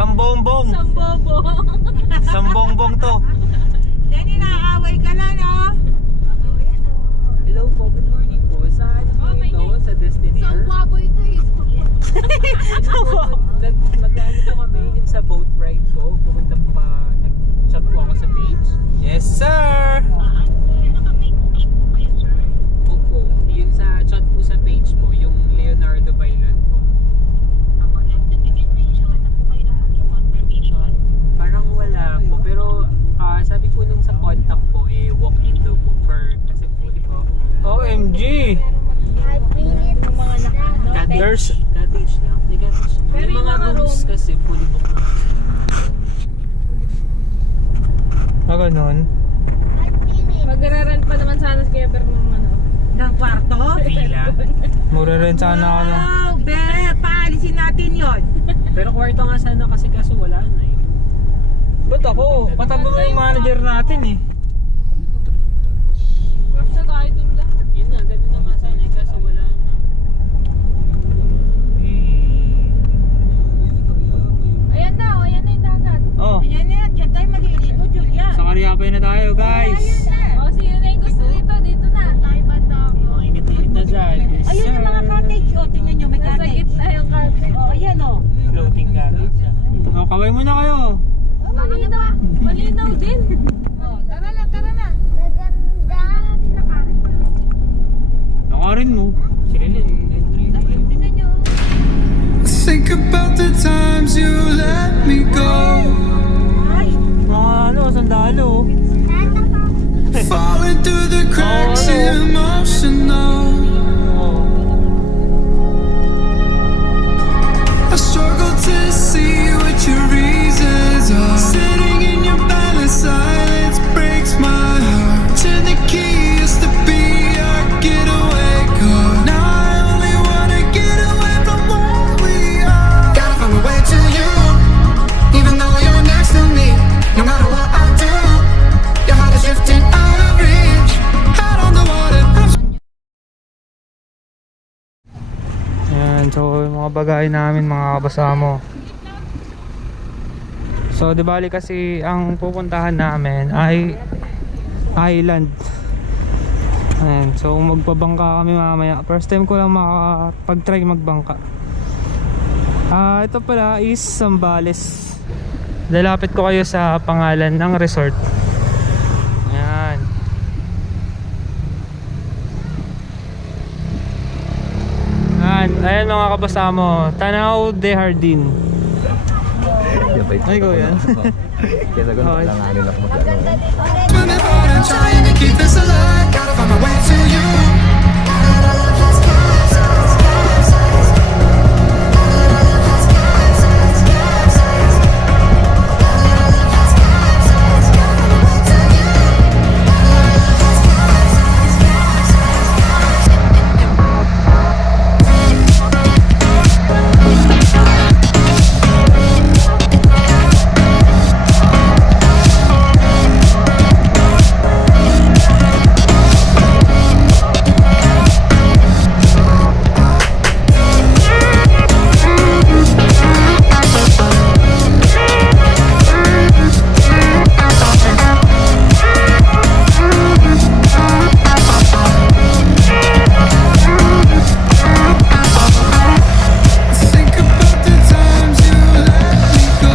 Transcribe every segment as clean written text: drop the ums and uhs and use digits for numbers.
Sambongbong. Sambongbong. Sambongbong to. Lenny, nakaaway ka lang, no? Hello po, good morning po. Saan po ito? Sa Destiny Air? Baboy to is. Mag-ano po kami yung sa boat ride po. Pumunta pa, nag-chat po ako sa page. Yes, sir. Opo, yun sa chat po sa page po, yung Leonardo Bailon po. Parang wala po, pero sabi po nung sa contact po, walk-in daw po kasi fully po. OMG. There's Cottage lang. May cottage. May Pero yung mga mga rooms room- kasi fully book na. ganun. Magra-rent pa naman sana si Keber ng ano. Ng kwarto? Villa. Mura-rent sana ako ng... Wow, be, paalisin natin yon. Pero kwarto nga sana kasi kaso wala na eh. Ba't ako? Patabo mo yung manager natin eh. Kasi tayo dun lang. Yun nga, ganun na nga sana eh, kaso wala na. Ayan na yung dagat. Oh, Ayan na, dyan tayo maliligo, Julia. sa Kariapay na tayo, guys. O, sino na yung gusto dito na. Tayo banda ako. Mga init-init na dyan. Yes, Ayun yung mga sir. cottage, oh, tingnan nyo, may Nasa cottage. gitna yung cottage. Oh, ayan, oh. Floating cottage. Oh, kaway muna kayo. Malinaw. Malinaw din. Oh, tara na. Gaganda natin nakarin. Nakarin mo. Chirilin, entry. Tingnan nyo. Think about the times you let me go. Mga ano, sandalo. Falling through the cracks, emotional. Oh. I struggle to see what your reasons are. Sitting in your balance, silence breaks my heart. Turn the key, used to be our getaway car. Now I only wanna get away from where we are. Gotta find my way to you, even though you're next to me. No matter what I do, your heart is drifting out of reach. Out on the water. Ayan, so yung mga bagay namin, mga kabasamo. So di bali kasi ang pupuntahan namin ay island. Ayan, so magpabangka kami mamaya. First time ko lang makapag-try magbangka. Ito pala is Zambales. Lalapit ko kayo sa pangalan ng resort. Ayan. Ayan mga kabasamo, Tanaw de Jardin. Ay ko yan. Kaya ganun Okay. lang ano lang mag-ano. Swimming hard and trying to keep this alive. Gotta find my way to you. Think about the times you let me go.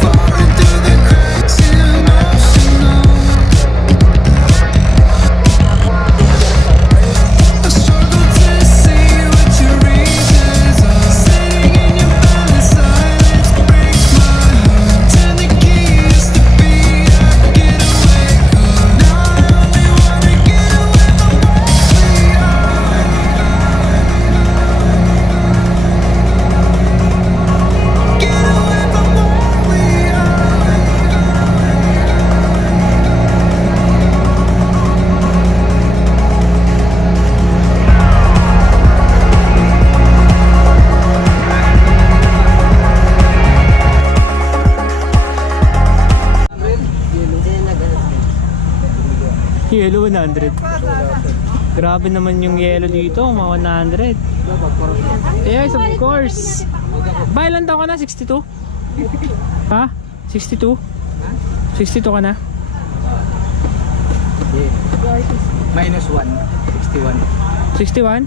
Falling through the cracks, emotional. I struggle to see what your reasons are. Sitting in your balance, silence breaks my heart. Turn the key, used to be our getaway car. Now I only wanna get away from where we are. Get away from where we are. Yellow 100. Grabe naman yung yellow dito, mga 100. Yes, of course. Ba, ilan taon ka na? 62? Ha? 62? 62 ka na? Minus 1, 61. 61?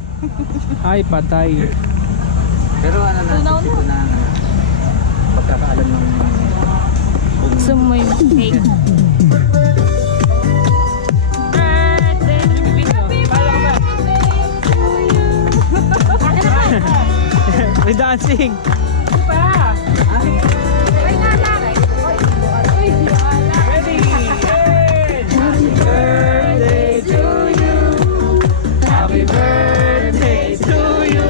Ay, patay. Pero ano na, 62 na pagkakaalam ng So may cake. May dancing. Birthday to you. Happy birthday to you.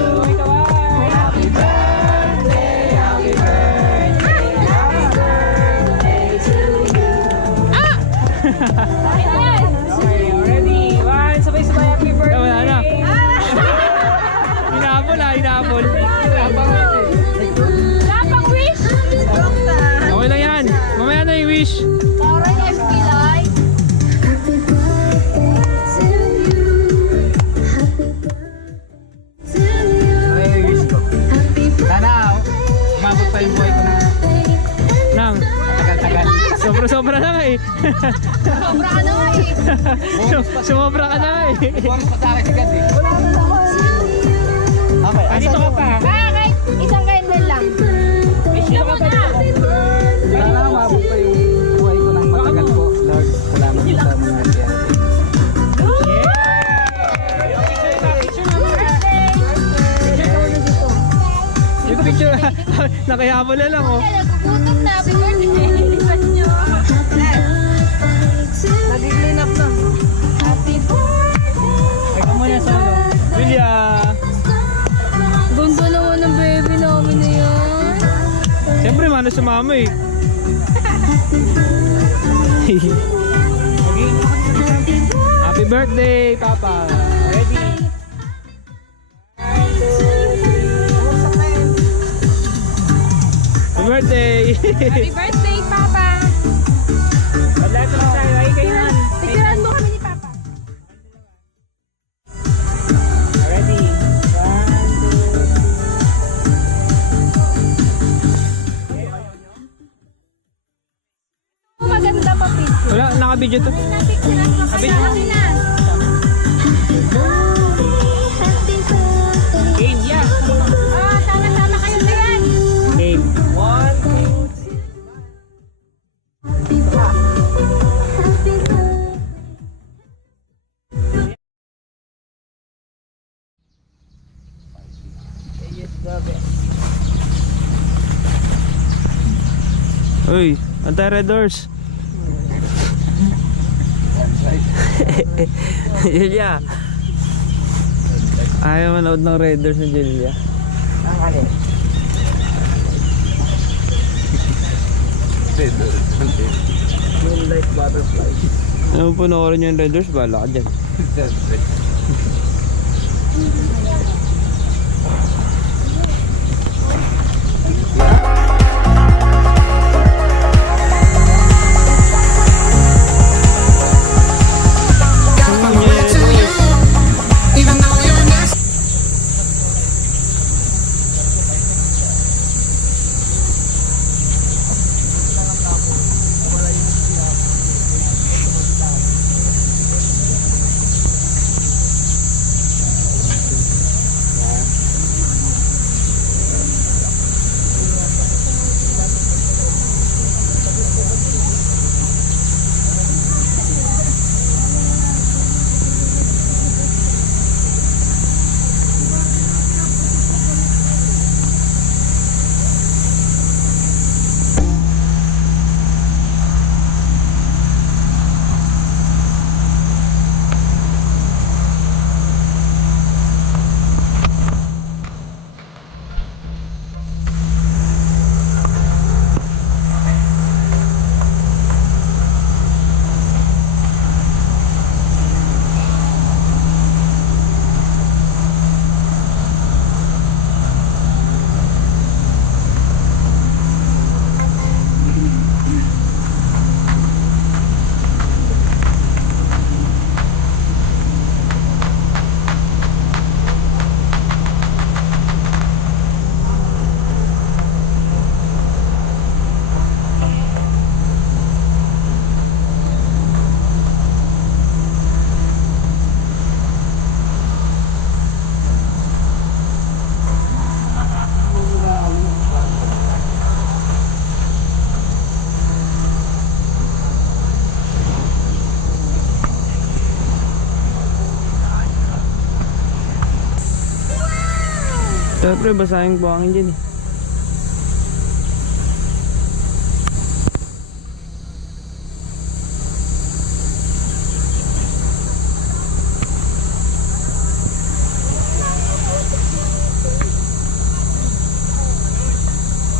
Happy birthday, happy birthday, happy birthday to you. Okay, ready? One, sabay-sabay, happy birthday! Wala na. Hinabol ah, hinabol. Lapang wish! Okay lang yan. Mamaya na yung wish. Parang FP light. ay wish ko. Sana umabot pa yung buhay ko na Nang. tagal-tagal. Sobra-sobra na nga eh. Sobra ka na nga eh. Sumobra ka na nga eh. Bonus pa sa akin si God eh. Okay, Dito ka pa. Kahit isang candle lang. Wish ka muna. sana umabot pa yung buhay ko ng matagal po. Lord, salamat po sa mga yan. Yung picture, nakayabol na lang oh. Nagugutom na. Happy birthday. Iwan nyo. Nag-clean up na. Happy birthday. Ikaw muna solo. Julia! Ganda naman ng baby namin na yan. Siyempre, mano sa mama eh. Happy birthday, Papa! Ready? Happy birthday! Happy birthday, Papa. Lahat naman tayo. Ay, kayo na. Picturean mo kami ni Papa. Ready? One, two. Maganda pa picture. Wala, naka-video to. Napicturean mo kami na. Game, yeah. Tama-tama kayo na yan. Game. One, two, three. Uy, anti-red doors. Julia. Ayaw manood ng red doors ni Julia. Ang alin? Moonlight butterfly. Ano po panoorin yung red doors? Bahala ka dyan. Even though you're next. Siyempre, basahing buhangin dyan eh.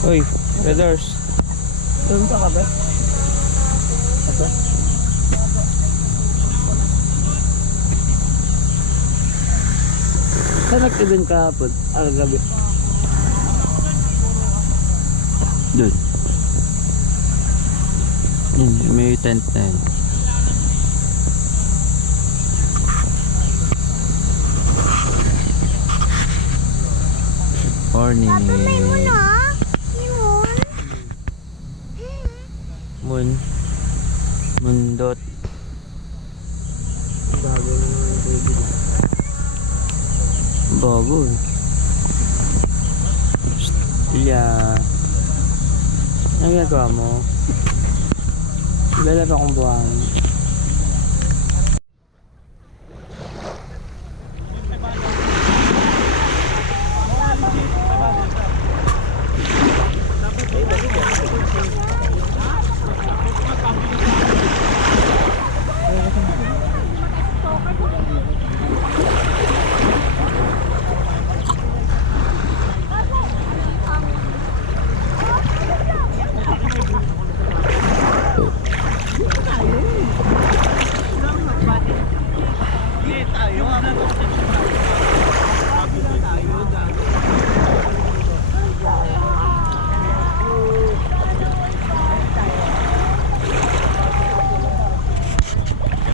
Uy, brothers. Doon sa kape? Kape? Saan nagtibin kahapon? Gabi. Doon. Yun, may tent na yun. Morning. Mundot. Bago na yung baby. Bago. Ilya. Ano ginagawa mo? Lalaro akong buhangin.